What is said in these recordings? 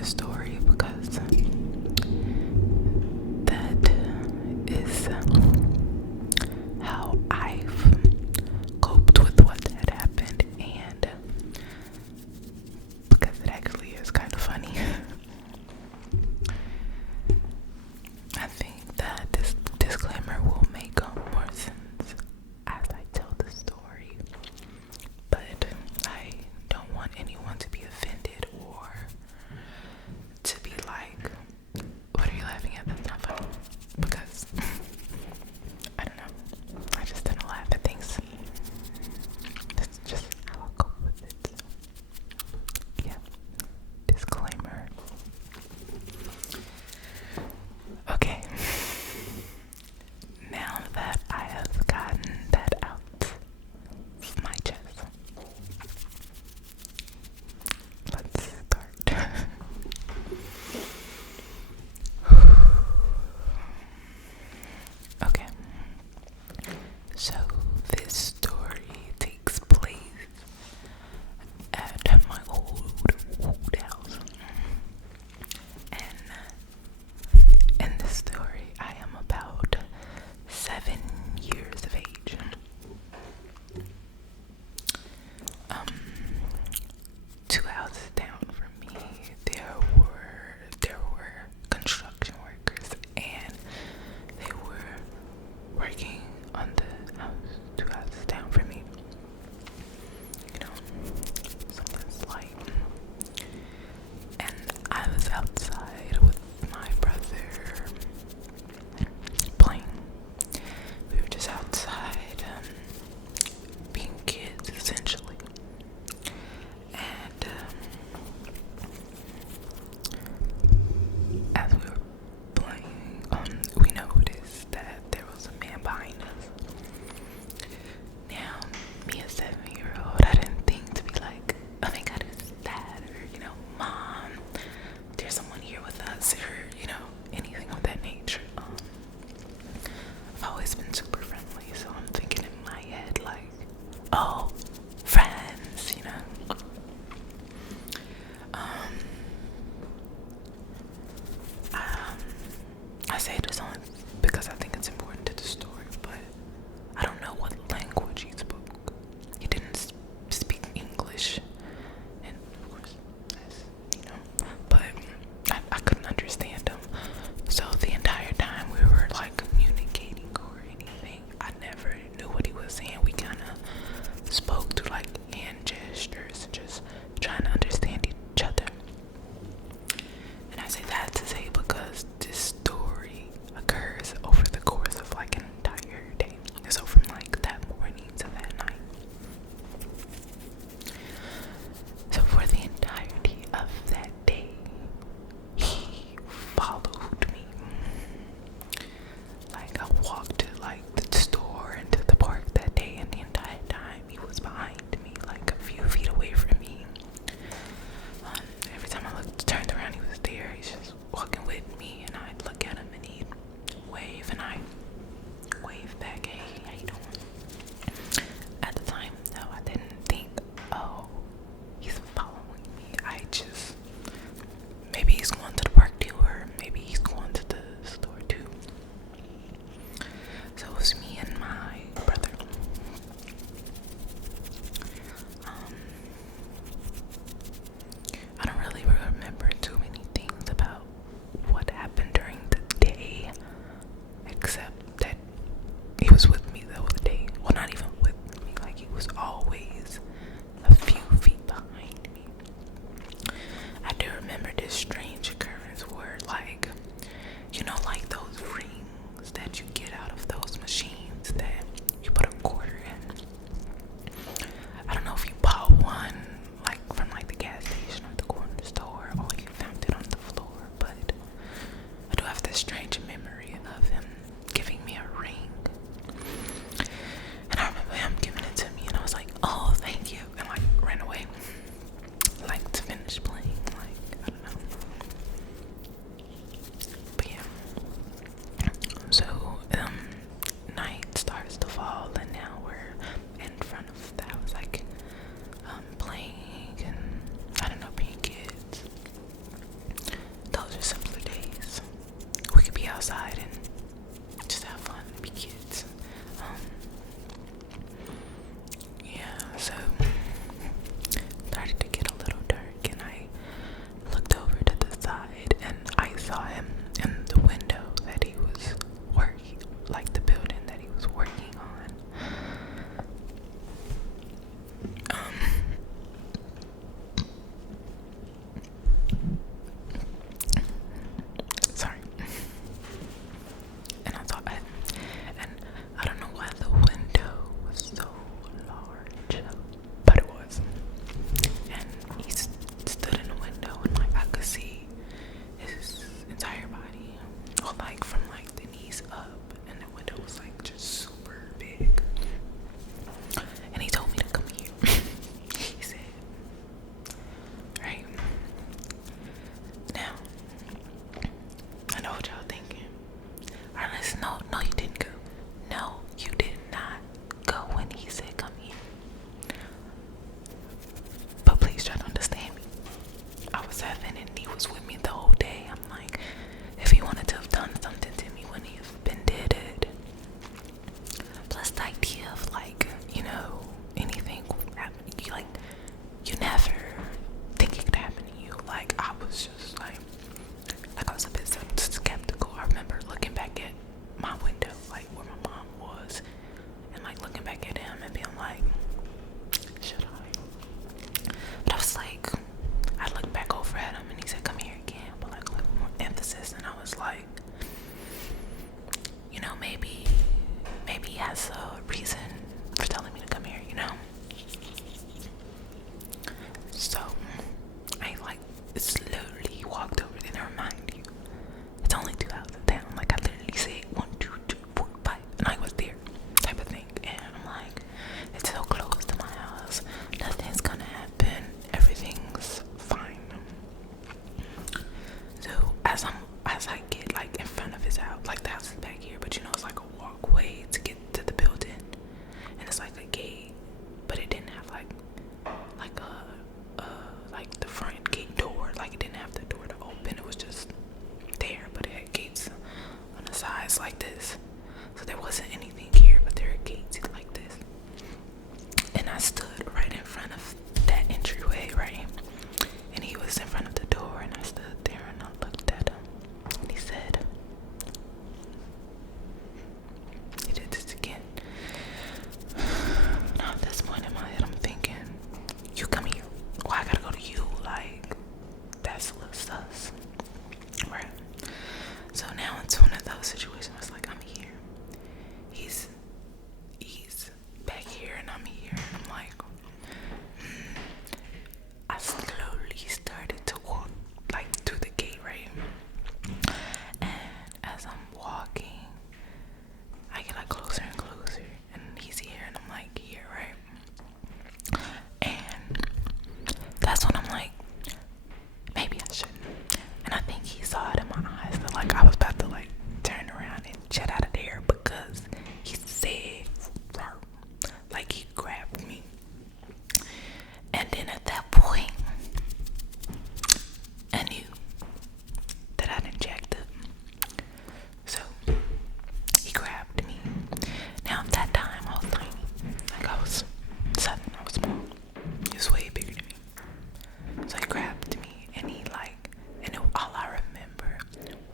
this story because that is how I've coped with what had happened, and because it actually is kind of funny. I think that this disclaimer will make more sense as I tell the story, but I don't want anyone to be offended or to be like, what are you laughing at? That's not funny. Because I don't know, I just tend to laugh at things. That's just how I cope with it. Yeah, disclaimer. Okay, now that I have gotten that out of my chest, let's start. Okay, so this story takes place at my old house, and in this story I am about 7 years of age. 2 houses down from me there were construction workers, and they were working on the house 2 houses down from me. You know, something slight. And I was outside with my brother playing. We were just outside, being kids essentially. And as we were playing, we noticed that there was a man behind us. Now, me, a 7-year-old, I didn't think to be like, oh my god, it's dad, or mom, there's someone here with us, or anything of that nature. I've always been super friendly, so I'm thinking in my head like, oh, friends, I say this only because I think it's important to the story, but I don't know what language he spoke. He didn't speak English, and of course, but I couldn't understand a little sus. Right. So now it's one of those situations where it's like, I'm here. He's back here and I'm here. And I'm like, I slowly started to walk like through the gate, right? And as I'm walking, I get like closer and closer, and he's here and I'm like here, right? And that's when I'm like, maybe I shouldn't. And I think he saw it in my eyes that like I was about to like turn around and jet out of there, because he said, like he grabbed me. And then at that point, I knew that I didn't jacked up. So he grabbed me. Now at that time I was tiny. Like I was 7, I was small. He was way bigger than me. So he grabbed me and he like, and all I remember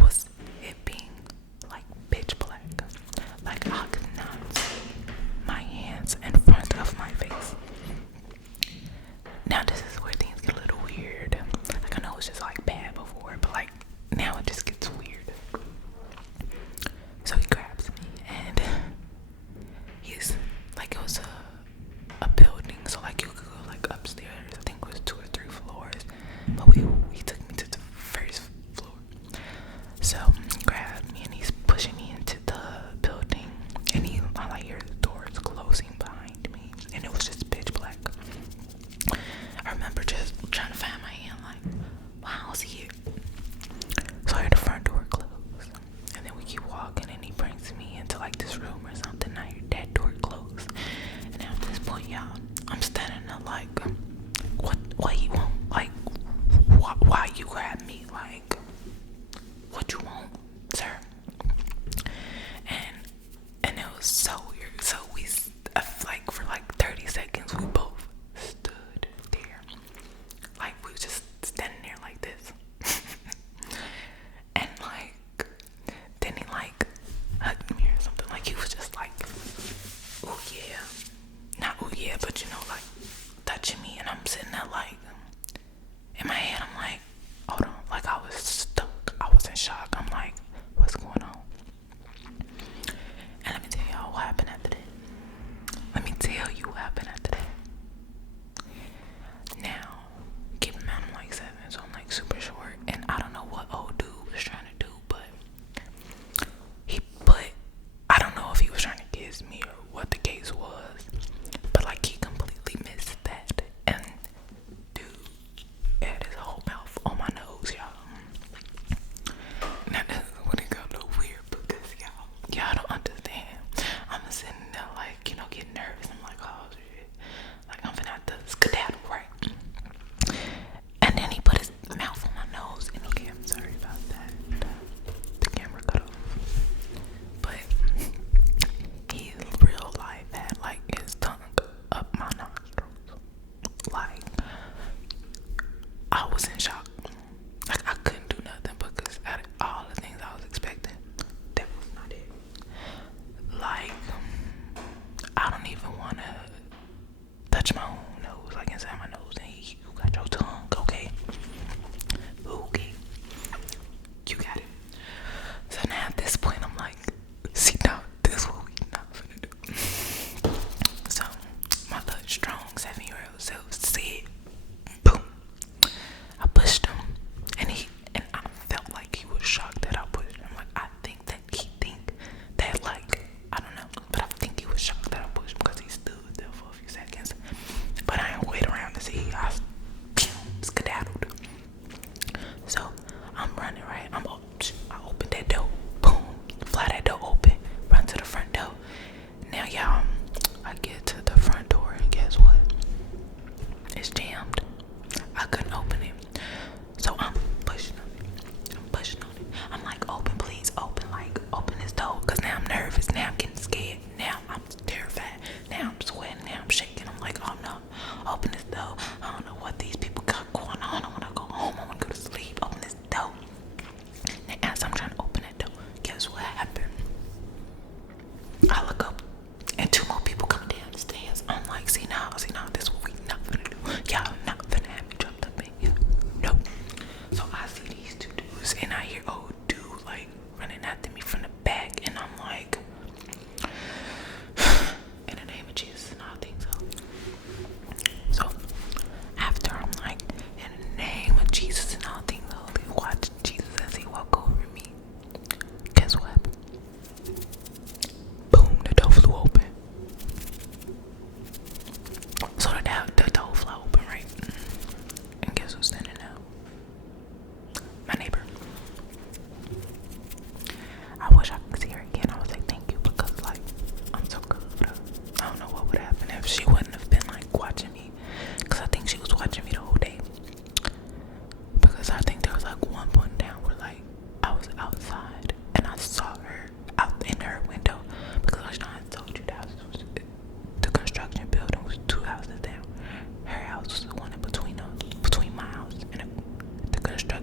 was it being like pitch black. Like I could not see my hands in front of my face. Now this is where things get a little weird. Like I know it's just like bad before, but like now it just gets weird. So he grabs me and he's like, it was a building, so like you could go like upstairs. I think it was 2 or 3 floors, but he took me to the first floor. So he grabbed me and he's pushing me into the building, and all I hear the doors closing behind me, and it was just pitch black. I remember just trying to find my hand, like, wow, I was here. So I heard the front door close, and then we keep walking, and he brings me into like this room or something. I hear that door close, and at this point, y'all, I'm standing there like, what you want? Like, why you grab me? Like, what you want, sir? And it was so weird. So we like for like 30 seconds we both stood there, like we was just standing there like this.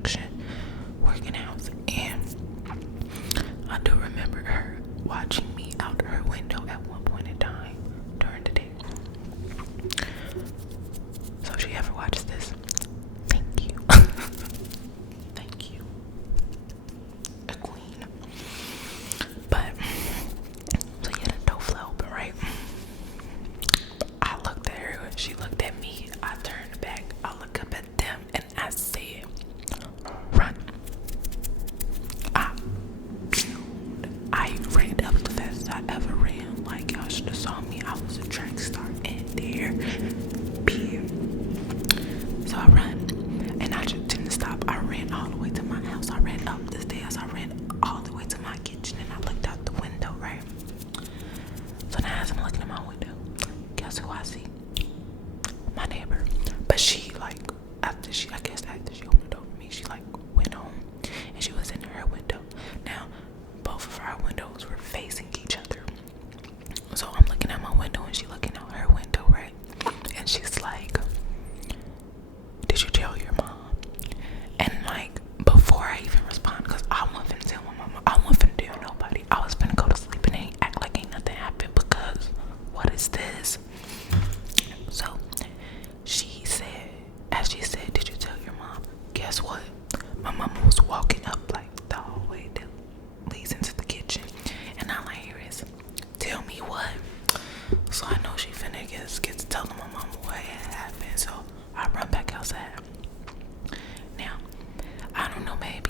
construction, working out, and I do remember her watching me out her window at one point in time during the day. So if she ever watches this, thank you. Thank you. A queen. But, so yeah, the door flew open, right? I looked at her, she looked at me, I turned back, I looked up at them, and I said, run. I ran up the fastest I ever ran. Like, y'all should have saw me. I was a track star in there. Period. So I ran, and I just didn't stop. I ran all the way to my house. I ran up the stairs. I ran all the way to my kitchen, and I looked out the window, right? So now as I'm looking at my window, guess who I see? My neighbor. But she, like, after she opened the door for me, she, like, went home, and she was in her window. Now, both of our windows were facing each other. So I'm looking at my window, and she's looking out her window, right? And she's like, did you tell your mom? And, like, before I even respond, because I wasn't finna tell my mama, I wasn't finna tell nobody. I was finna go to sleep and act like ain't nothing happened, because what is this? So she said, as she said, did you tell your mom? Guess what? My mama was walking up like the hallway that leads into the kitchen, and all I hear is, tell me what? So I know she finna get to telling my mama what had happened. So I run back outside. Now, I don't know, maybe